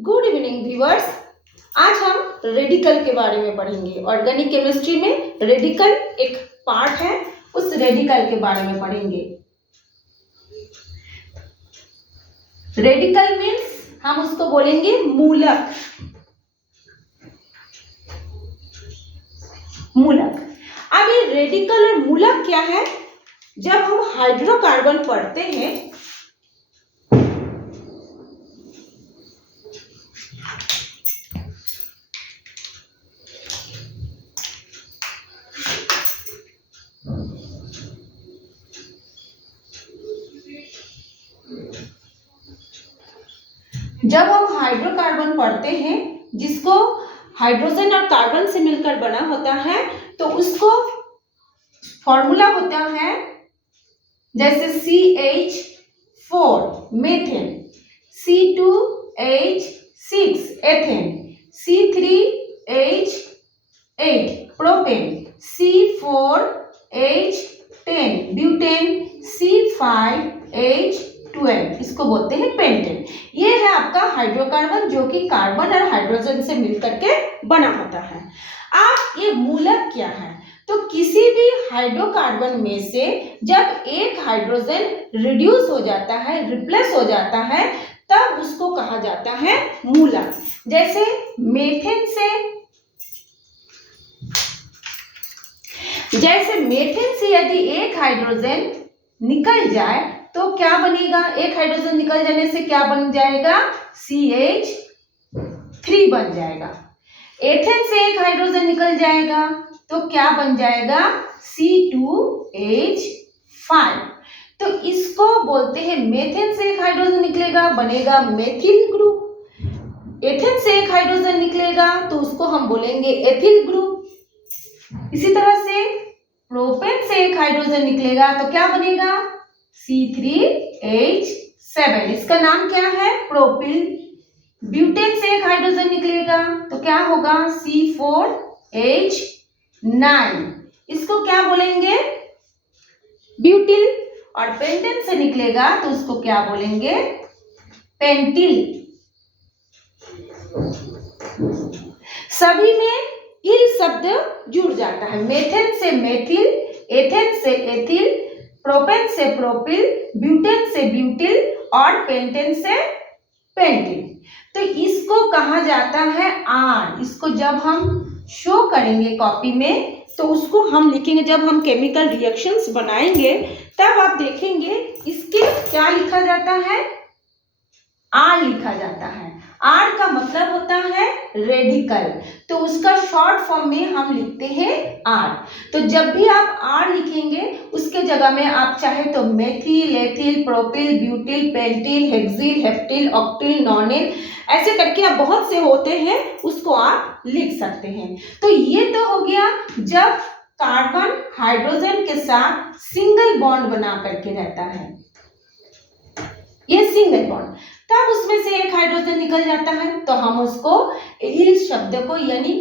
Good evening viewers. आज हम radical के बारे में पढ़ेंगे। ऑर्गेनिक केमिस्ट्री में रेडिकल एक पार्ट है, उस रेडिकल के बारे में पढ़ेंगे। रेडिकल मीन्स हम उसको बोलेंगे मूलक। मूलक। अब ये रेडिकल और मूलक क्या है? जब हम हाइड्रोकार्बन पढ़ते हैं जिसको हाइड्रोजन और कार्बन से मिलकर बना होता है, तो उसको फॉर्मूला होता है जैसे CH4 methane, C2H6 ethane, C3H8 propane, C4H10 butane, C5H12 इसको बोलते हैं पेंटेन। ये है आपका हाइड्रोकार्बन जो कि कार्बन और हाइड्रोजन से मिलकर के बना होता है। अब ये मूलक क्या है? तो किसी भी हाइड्रोकार्बन में से जब एक हाइड्रोजन रिड्यूस हो जाता है, रिप्लेस हो जाता है, तब उसको कहा जाता है मूलक। जैसे मेथेन से यदि एक हाइड्रोजन निकल जाए तो क्या बनेगा? एक हाइड्रोजन निकल जाने से क्या बन जाएगा? CH3 बन जाएगा। एथेन से एक हाइड्रोजन निकल जाएगा तो क्या बन जाएगा? C2H5। तो इसको बोलते हैं, मेथेन से एक हाइड्रोजन निकलेगा बनेगा मेथिल ग्रुप। एथेन से एक हाइड्रोजन निकलेगा तो उसको हम बोलेंगे एथिल ग्रुप। इसी तरह से प्रोपेन से एक हाइड्रोजन निकलेगा तो क्या बनेगा? C3H7। इसका नाम क्या है? प्रोपिल। ब्यूटेन से एक हाइड्रोजन निकलेगा तो क्या होगा? C4H9। इसको क्या बोलेंगे? ब्यूटिल। और पेंटेन से निकलेगा तो उसको क्या बोलेंगे? पेंटिल। सभी में इल शब्द जुड़ जाता है। मेथेन से मेथिल, एथेन से एथिल, प्रोपेन से प्रोपिल, ब्यूटेन से ब्यूटिल और पेंटेन से पेंटिल। तो इसको कहा जाता है आर। इसको जब हम शो करेंगे कॉपी में तो उसको हम लिखेंगे, जब हम केमिकल रिएक्शंस बनाएंगे तब आप देखेंगे इसके क्या लिखा जाता है? आर लिखा जाता है। आर का मतलब होता है रेडिकल, तो उसका शॉर्ट फॉर्म में हम लिखते हैं आर। तो जब भी आप आर लिखेंगे उसके जगह में आप चाहे तो methyl, ethyl, propyl, butyl, pentyl, hexyl, heptyl, octyl, nonyl ऐसे करके आप बहुत से होते हैं, उसको आप लिख सकते हैं। तो ये तो हो गया जब कार्बन हाइड्रोजन के साथ सिंगल बॉन्ड बना करके रहता है, ये सिंगल बॉन्ड। तब उसमें से एक हाइड्रोजन निकल जाता है तो हम उसको इस शब्द को यानी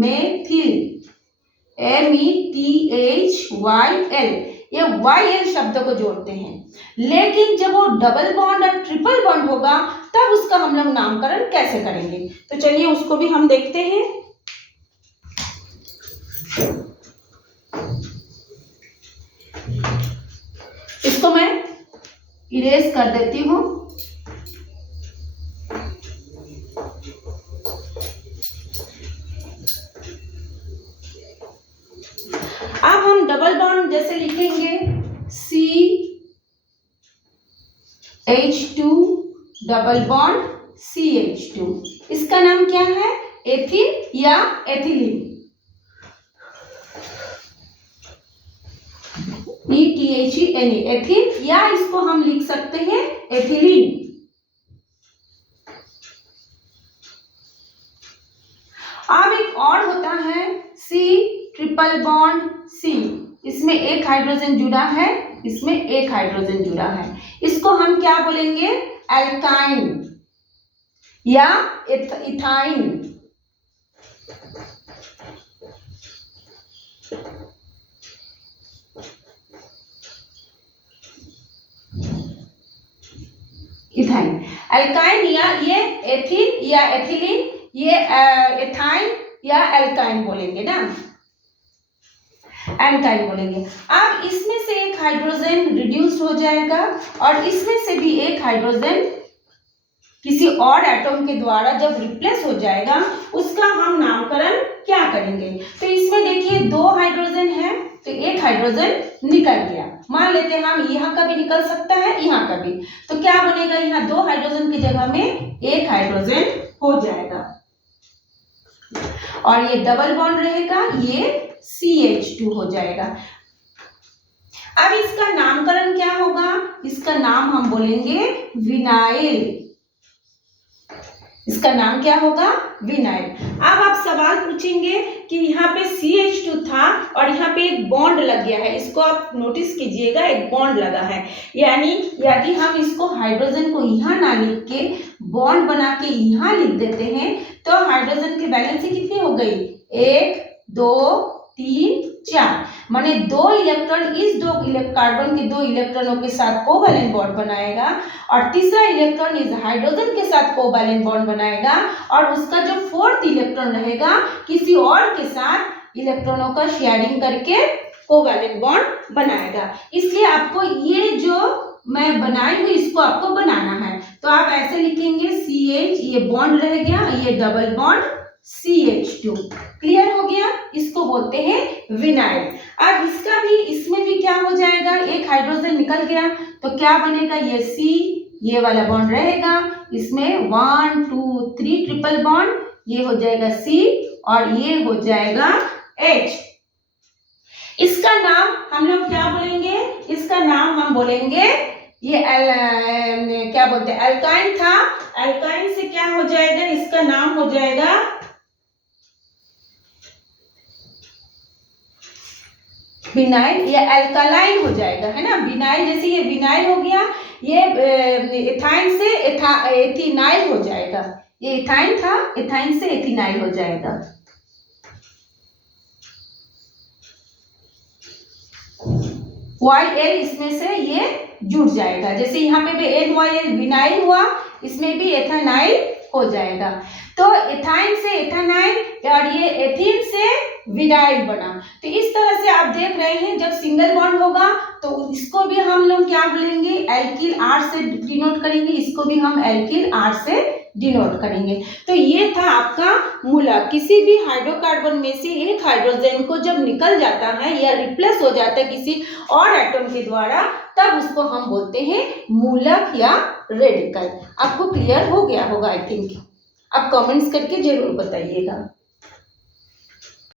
मेथिल, METHYL, ये YL शब्द को जोड़ते हैं। लेकिन जब वो डबल बॉन्ड और ट्रिपल बॉन्ड होगा तब उसका हम लोग नामकरण कैसे करेंगे? तो चलिए उसको भी हम देखते हैं। इसको मैं इरेज कर देती हूँ। अब हम डबल बॉन्ड जैसे लिखेंगे CH2 डबल बॉन्ड CH2। इसका नाम क्या है? एथिल या एथिलीन। ETHENE एथिल, या इसको हम लिख सकते हैं एथिलीन। अब एक और होता है C ट्रिपल बॉन्ड C। इसमें एक हाइड्रोजन जुड़ा है, इसमें एक हाइड्रोजन जुड़ा है। इसको हम क्या बोलेंगे? एल्काइन या इथाइन। इथाइन, एल्काइन या ये या एथिलीन, ये एथाइन या एल्काइन बोलेंगे ना, एल्काइन बोलेंगे। अब इसमें से एक हाइड्रोजन रिड्यूस हो जाएगा और इसमें से भी एक हाइड्रोजन किसी और एटम के द्वारा जब रिप्लेस हो जाएगा उसका हम नामकरण क्या करेंगे। तो इसमें देखिए 2 हाइड्रोजन है तो एक हाइड्रोजन निकल गया, मान लेते हैं हम यहाँ का भी निकल सकता है यहाँ का भी, तो क्या बनेगा, यहाँ 2 हाइड्रोजन की जगह में एक हाइड्रोजन हो जाएगा और ये डबल बॉन्ड रहेगा, ये CH2 हो जाएगा। अब इसका नामकरण क्या होगा, इसका नाम हम बोलेंगे विनाइल, इसका नाम क्या होगा, विनाइल। अब आप सवाल पूछेंगे कि यहाँ पे CH2 था और यहाँ पे एक बॉन्ड लग गया है, इसको आप नोटिस कीजिएगा, एक बॉन्ड लगा है, यानी यदि हम इसको हाइड्रोजन को यहाँ ना लिख के बॉन्ड बना के यहाँ लिख देते हैं तो हाइड्रोजन की वैलेंसी कितनी हो गई, 1 2 3 4, माने 2 इलेक्ट्रॉन इस 2 कार्बन के 2 इलेक्ट्रॉनों के साथ कोवैलेंट बॉन्ड बनाएगा और तीसरा इलेक्ट्रॉन इस हाइड्रोजन के साथ कोवैलेंट बॉन्ड बनाएगा और उसका जो 4th इलेक्ट्रॉन रहेगा किसी और के साथ इलेक्ट्रॉनों का शेयरिंग करके कोवैलेंट बॉन्ड बनाएगा। इसलिए आपको ये जो मैं बनाई हुई इसको आपको बनाना है, तो आप ऐसे लिखेंगे CH, ये बॉन्ड रह गया, ये डबल बॉन्ड CH2, क्लियर हो गया, इसको बोलते हैं विनाइल। अब इसका भी, इसमें भी क्या हो जाएगा, एक हाइड्रोजन निकल गया तो क्या बनेगा, ये C, ये वाला बॉन्ड रहेगा, इसमें 1 2 3 ट्रिपल बॉन्ड, ये हो जाएगा C और ये हो जाएगा H। इसका नाम हम लोग क्या बोलेंगे, इसका नाम हम बोलेंगे, ये क्या बोलते हैं, एल्काइन था, एल्काइन से क्या हो जाएगा, इसका नाम हो जाएगा विनाइल, ये अल्कालाइन हो जाएगा, है ना, विनाइल, जैसे ये विनाइल हो गया, ये एथाइन से एथिनाइल हो जाएगा, ये एथाइन था, एथाइन से एथिनाइल हो जाएगा। YL इसमें से ये जुड़ जाएगा, जैसे यहाँ पे भी NYL विनाइल हुआ, इसमें भी एथानाइल हो जाएगा। तो एथाइन से एथानाइल और ये एथीन से विनाइल बना। तो इस तरह से आप देख रहे हैं जब सिंगल बॉन्ड होगा तो इसको भी हम लोग क्या बोलेंगे, एल्किल R से डिनोट करेंगे, इसको भी हम एल्किल R से डिनोट करेंगे। तो ये था आपका मूलक। किसी भी हाइड्रोकार्बन में से एक हाइड्रोजन को जब निकल जाता है या रिप्लेस हो जाता है किसी और एटम के द्वारा, तब उसको हम बोलते हैं मूलक या रेडिकल। आपको क्लियर हो गया होगा आई थिंक। आप कमेंट्स करके जरूर बताइएगा।